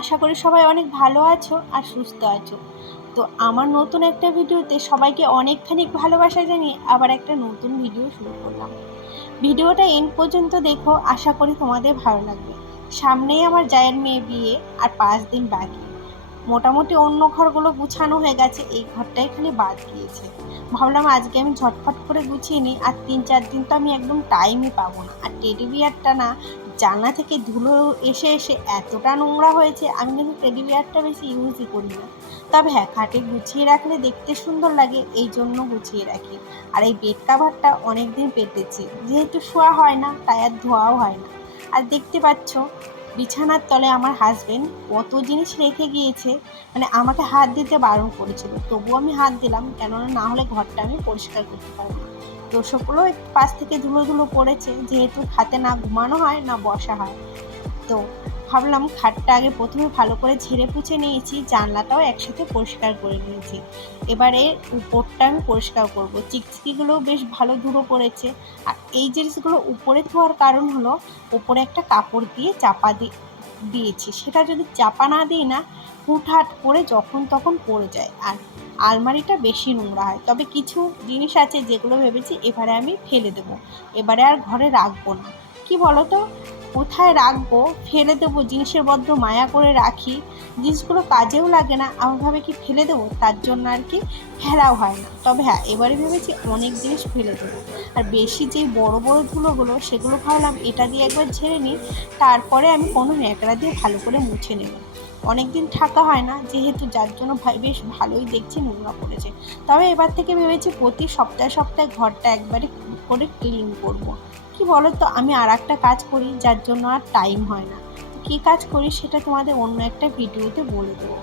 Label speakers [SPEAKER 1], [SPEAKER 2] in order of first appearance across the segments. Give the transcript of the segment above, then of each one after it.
[SPEAKER 1] আশা করি সবাই অনেক ভালো আছো আর সুস্থ আছো। তো আমার নতুন একটা ভিডিওতে সবাইকে অনেকখানি ভালোবাসা জানিয়ে আবার একটা নতুন ভিডিও শুরু করলাম। ভিডিওটা এন্ড পর্যন্ত দেখো, আশা করি তোমাদের ভালো লাগবে। সামনেই আমার জায়ের মেয়ে বিয়ে আর পাঁচ দিন বাকি। মোটামুটি অন্য ঘরগুলো গুছানো হয়ে গেছে, এই ঘরটাই খালি বাদ গিয়েছে। ভাবলাম আজকে আমি ঝটফট করে গুছিয়ে নিই, আর তিন চার দিন তো আমি একদম টাইমই পাবো না আর টেডি বিয়ারটা না, জানলা থেকে ধুলো এসে এসে এতটা নোংরা হয়েছে, আমি কিন্তু টেডি বিয়ারটা বেশি ইউজই করি না। তবে হ্যাঁ খাটে গুছিয়ে রাখলে দেখতে সুন্দর লাগে, এই জন্য গুছিয়ে রাখি। আর এই বেড কাভারটা অনেক দিন পেতেছি, যেহেতু শোয়া হয় না, তাই আর ধোয়াও হয় না। আর দেখতে পাচ্ছ বিছানার তলে আমার হাজবেন্ড কত জিনিস রেখে গিয়েছে মানে আমাকে হাত দিতে বারণ করেছিল। তবুও আমি হাত দিলাম, কেননা না হলে ঘরটা আমি পরিষ্কার করতে পারব তো পাশ থেকে ধুলো ধুলো পড়েছে, যেহেতু হাতে না ঘুমানো হয়, না বসা হয়। তো ভাবলাম খাটটা আগে প্রথমে ভালো করে ঝেড়ে পুছে নিয়েছি, জানলাটাও একসাথে পরিষ্কার করে নিয়েছি। এবারে উপরটা আমি পরিষ্কার করব। চিকচিকিগুলো বেশ ভালো ধুলো পড়েছে। আর এই জিনিসগুলো উপরে ধোয়ার কারণ হলো, উপরে একটা কাপড় দিয়ে চাপা দিয়েছি। সেটা যদি চাপা না দিই না, হুটহাট করে যখন তখন পড়ে যায়। আর আলমারিটা বেশি নোংরা হয়। তবে কিছু জিনিস আছে যেগুলো ভেবেছি এবারে আমি ফেলে দেবো। এবারে আর ঘরে রাখব না। কি বলো তো কোথায় রাখব? ফেলে দেবো, জিনিসের বদ্ধ মায়া করে রাখি। জিনিসগুলো কাজেও লাগে না আমি ভাবে কি ফেলে দেবো? তার জন্য আর কি ফেলাও হয় না। তবে হ্যাঁ এবারে ভেবেছি অনেক জিনিস ফেলে দেবো। আর বেশি যেই বড় বড় ধুলোগুলো, সেগুলো ভাবলাম এটা দিয়ে একবার ঝেড়ে নিই, তারপরে আমি কোনো ন্যাকড়া দিয়ে ভালো করে মুছে নেব। অনেক দিন থাকা হয় না, যেহেতু যার জন্য ভাই- বেশ ভালোই দেখছি নোংরা পড়েছে। তবে এবার থেকে ভেবেছি প্রতি সপ্তাহে সপ্তাহে ঘরটা একবারে করে ক্লিন করব। কি বলো তো আমি আর একটা কাজ করি যার জন্য আর টাইম হয় না। কী কাজ করি সেটা তোমাদের অন্য একটা ভিডিওতে বলে দেবো।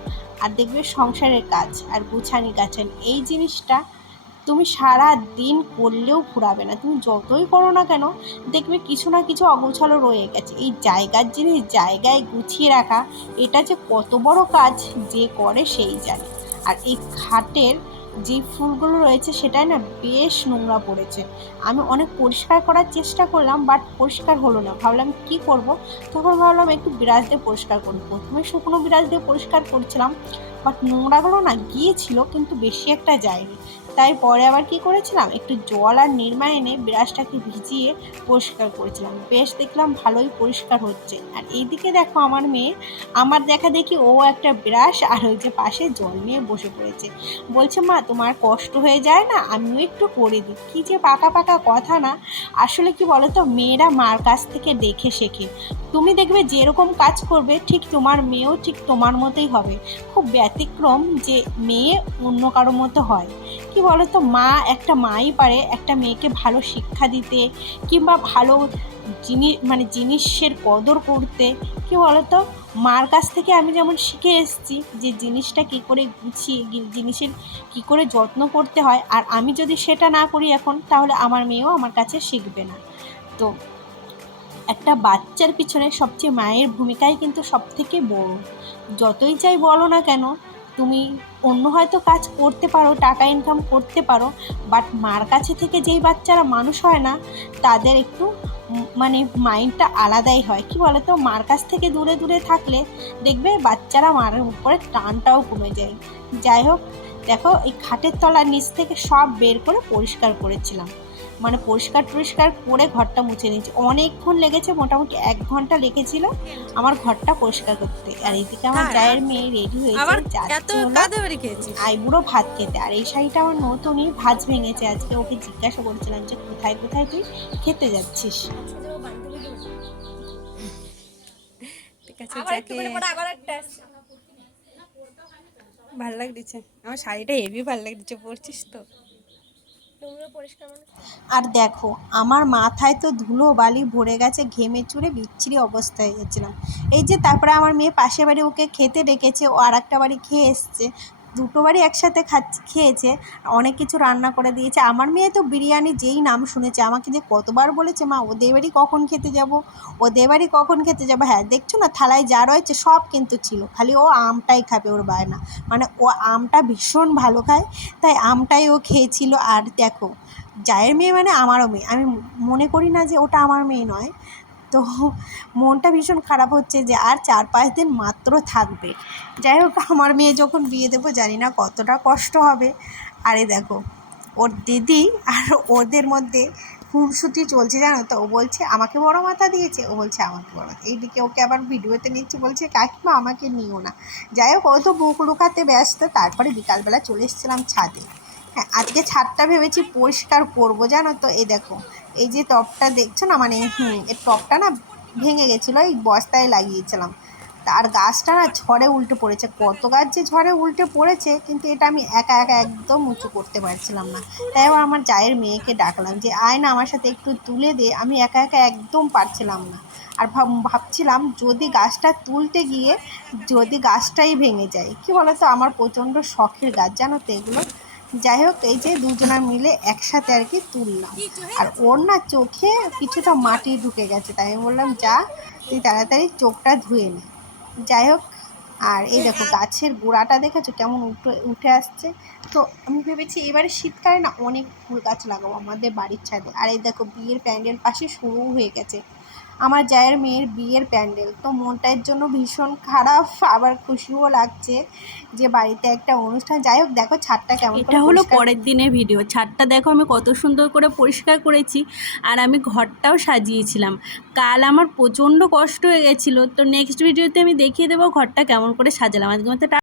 [SPEAKER 1] আর দেখবে সংসারের কাজ আর গুছানি গাছানি, এই জিনিসটা তুমি সারা দিন করলেও ফুরাবে না। তুমি যতই করো না কেন, দেখবে কিছু না কিছু অগোছালো রয়ে গেছে। এই জায়গার জিনিস জায়গায় গুছিয়ে রাখা, এটা যে কত বড় কাজ যে করে সেই জানে। আর এই খাটের যে ফুলগুলো রয়েছে সেটাই না বেশ নোংরা পড়েছে। আমি অনেক পরিষ্কার করার চেষ্টা করলাম বাট পরিষ্কার হলো না। ভাবলাম কি করব? তখন ভাবলাম একটু বিরাজ দিয়ে পরিষ্কার করব। প্রথমে শুকনো বিরাজ দিয়ে পরিষ্কার করছিলাম বাট নোংরাগুলো না গিয়েছিল, কিন্তু বেশি একটা যায়নি। তাই পরে আবার কি করেছিলাম? একটু জল আর নির্মা এনে ব্রাশটাকে ভিজিয়ে পরিষ্কার করেছিলাম। বেশ দেখলাম ভালোই পরিষ্কার হচ্ছে। আর এইদিকে দেখো আমার মেয়ে, আমার দেখা দেখি ও একটা ব্রাশ আর ওই যে পাশে জল নিয়ে বসে পড়েছে। বলছে, মা, তোমার কষ্ট হয়ে যায় না? আমিও একটু করে দিই। কী যে পাকা পাকা কথা না। আসলে কি বলো তো মেয়েরা মার কাছ থেকে দেখে শেখে। তুমি দেখবে যেরকম কাজ করবে, ঠিক তোমার মেয়েও ঠিক তোমার মতোই হবে। খুব ব্যতিক্রম যে মেয়ে অন্য কারও মতো হয়। কি বলো তো মা একটা মাই পারে, একটা মেয়েকে ভালো শিক্ষা দিতে কিংবা ভালো জিনিস মানে জিনিসের কদর করতে। কি বলো তো মার কাছ থেকে আমি যেমন শিখে এসেছি যে জিনিসটা কী করে গুছিয়ে জিনিসের কী করে যত্ন করতে হয়। আর আমি যদি সেটা না করি এখন, তাহলে আমার মেয়েও আমার কাছে শিখবে না। তো একটা বাচ্চার পিছনে সবচেয়ে মায়ের ভূমিকাই কিন্তু সব থেকে বড়। যতই চাই বলো না কেন তুমি অন্য হয়তো কাজ করতে পারো, টাকা ইনকাম করতে পারো বাট মার কাছে থেকে যেই বাচ্চারা মানুষ হয় না, তাদের একটু মানে মাইন্ডটা আলাদাই হয়। কি বলো তো মার কাছ থেকে দূরে দূরে থাকলে দেখবে বাচ্চারা মারের উপরে টানটাও কমে যায়। যাই হোক, দেখো এই খাটের তলার নিচ থেকে সব বের করে পরিষ্কার করেছিলাম। মানে পরিষ্কার টরিষ্কার করে ঘরটা মুছে নিয়েছি। অনেকক্ষণ লেগেছে মোটামুটি এক ঘণ্টা লেগেছিল আমার ঘরটা পরিষ্কার করতে। আর এদিকে আমার
[SPEAKER 2] হ্যাঁ।
[SPEAKER 1] জায়ের মেয়ে রেডি হয়েছে আইবুড়ো ভাত খেতে। আর এই শাড়িটা আমার নতুনই ভাজ ভেঙেছে। আজকে ওকে জিজ্ঞাসা করছিলাম যে কোথায় কোথায় তুই খেতে যাচ্ছিস।
[SPEAKER 2] ভালো লাগছে। আমার শাড়িটা হেভি ভালো লাগছে পরছিস তো?
[SPEAKER 1] আর দেখো, আমার মাথায় তো ধুলো বালি ভরে গেছে, ঘেমে চুরে বিচ্ছিরি অবস্থা হয়ে গেছিলাম। এই যে তারপরে আমার মেয়ে পাশে বাড়ি ওকে খেতে ডেকেছে, ও আর একটা বাড়ি খেয়ে এসছে। দুটো বাড়ি একসাথে খাচ্ছে, খেয়েছে, অনেক কিছু রান্না করে দিয়েছে। আমার মেয়ে তো বিরিয়ানি যেই নাম শুনেছে, আমাকে যে কতবার বলেছে, মা, ওদের বাড়ি কখন খেতে যাব? ওদের বাড়ি কখন খেতে যাব? হ্যাঁ দেখছ না, থালায় যা রয়েছে সব কিন্তু ছিল। খালি ও আমটাই খাবে ওর বায়না। মানে ও আমটা ভীষণ ভালো খায়, তাই আমটাই ও খেয়েছিল। আর দেখো, জায়ের মেয়ে মানে আমারও মেয়ে। আমি মনে করি না যে ওটা আমার মেয়ে নয়। তো মনটা ভীষণ খারাপ হচ্ছে যে আর চার পাঁচ দিন মাত্র থাকবে। যাই হোক, আমার মেয়ে যখন বিয়ে দেবো জানি না কতটা কষ্ট হবে। আরে দেখো, ওর দিদি আর ওদের মধ্যে খুনসুটি চলছে জানো তো? ও বলছে, আমাকে বড় মাথা দিয়েছে। ও বলছে, আমাকে বড় মাথা এইদিকে ওকে আবার ভিডিওতে নিচ্ছে, বলছে, কাকিমা, আমাকে নিও না। যাই হোক, ও তো বুক লুকাতে ব্যস্ত। তারপরে বিকালবেলা চলে এসেছিলাম ছাদে। হ্যাঁ আজকে ছাদটা ভেবেছি পরিষ্কার করব জানো তো? এই দেখো এই যে টপটা দেখছ না মানে এই টপটা না ভেঙে গেছিল, এই বস্তায় লাগিয়েছিলাম। তার গাছটা না ঝড়ে উল্টে পড়েছে, কত গাছ যে ঝড়ে উল্টে পড়েছে, কিন্তু এটা আমি একা একা একদম উঁচু করতে পারছিলাম না। তাই আবার আমার জায়ের মেয়েকে ডাকলাম যে, আয় না আমার সাথে একটু তুলে দে, আমি একা একা একদম পারছিলাম না। আর ভাব, ভাবছিলাম যদি গাছটা তুলতে গিয়ে, যদি গাছটাই ভেঙে যায়, কি বলতো, আমার প্রচণ্ড শখের গাছ, জানো তো এগুলো? যাই হোক এই যে দুজনা মিলে একসাথে আর কি তুললাম। আর ওর না চোখে কিছুটা মাটি ঢুকে গেছে, তাই আমি বললাম, যা, তুই তাড়াতাড়ি চোখটা ধুয়ে নে। যাই হোক আর এই দেখো, গাছের গোড়াটা দেখেছ? কেমন উঠে উঠে আসছে। তো আমি ভেবেছি এবারে শীতকালে না অনেক ফুল গাছ লাগাবো আমাদের বাড়ির ছাদে। আর এই দেখো, বিয়ের প্যান্ডেল পাশে শুরু হয়ে গেছে। আমার জায়ের মেয়ের বিয়ের প্যান্ডেল। তো মনটার জন্য ভীষণ খারাপ আবার খুশিও লাগছে যে বাড়িতে একটা অনুষ্ঠান। যাই হোক দেখো ছাদটা কেমন করে
[SPEAKER 3] এটা হলো পরের দিনের ভিডিও। ছাদটা দেখো আমি কত সুন্দর করে পরিষ্কার করেছি। আর আমি ঘরটাও সাজিয়েছিলাম। কাল আমার প্রচণ্ড কষ্ট হয়ে গেছিল। তো নেক্সট ভিডিওতে আমি দেখিয়ে দেবো ঘরটা কেমন করে সাজালাম। আজকে মতো টা-